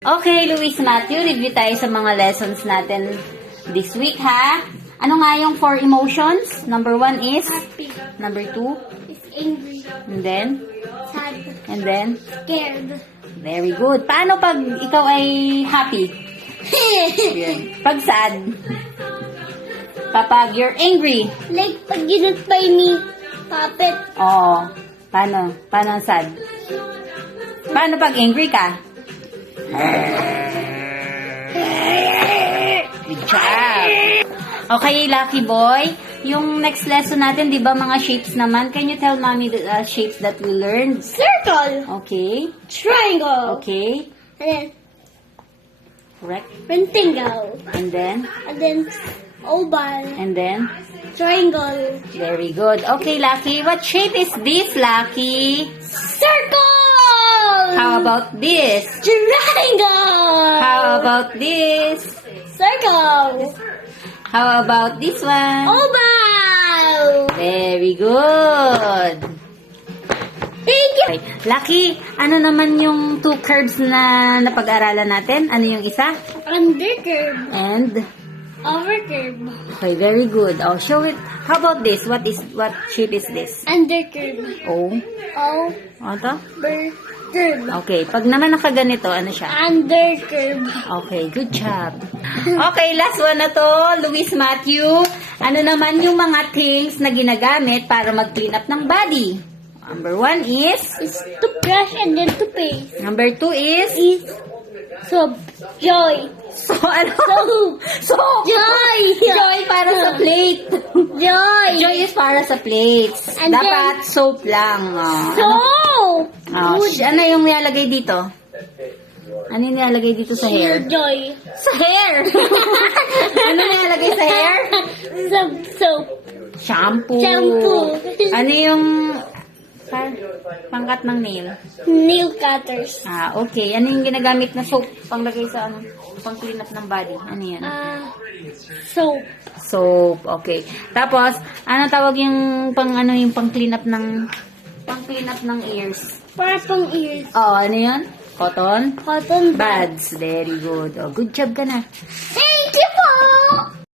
Okay, Luis Matthew, review tayo sa mga lessons natin this week, ha? Ano nga yung four emotions? Number one is, Happy. number two, Is angry. and then, Sad. and then, Scared. very good. Paano pag ikaw ay happy? Pag sad? Kapag you're angry? like pag ginutbay ni Puppet. Oo. Paano? Paano ang sad? Paano pag angry ka? Good job. Okay, Lucky Boy. Yung next lesson natin, di ba mga shapes naman? Can you tell mommy the uh, shapes that we learned? Circle. Okay. Triangle. Okay. And then Correct. rectangle. And then, And then oval. and then, Triangle. very good. Okay, Lucky. What shape is this, Lucky? Circle. How about this? Triangle. How about this? Circle. How about this one? Oval. Very good. Thank you. Okay. Lucky, ano naman yung two curves na napag-aralan natin? Ano yung isa? Undercurve. And, Overcurve. okay, very good. Oh, show it. How about this? What is, what shape is this? Undercurve. Oh, Overcurve. ano to? Okay, pag naman nakaganito, ano siya? Undercurve. Okay, good job. Okay, last one na to, Luis Matthew. Ano naman yung mga things na ginagamit para mag-clean up ng body? Number one is, Is to brush and then to paste. number two is, Is soap. Joy. so ano? Soap. So, Joy. joy para sa plate. Joy. Joy is para sa plates. And Dapat soap lang. ah. Soap. Ah, sh- ano yung nilalagay dito? Ano yung nilalagay dito sa hair? Joy. Sa hair! ano nilalagay sa hair? Soap. Soap. Shampoo. Shampoo. Ano yung pa- pangkat ng nail? Nail cutters. Ah, okay. Ano yung ginagamit na soap panglagay sa ano? Pang clean up ng body? Ano yan? Ah, soap. Soap. Okay. Tapos, ano tawag yung pang ano yung pang clean up ng clean up ng ears? Para pang ears. Oh, ano yun? Cotton? Cotton Buds. Very good. Oh, good job ka na. Hey!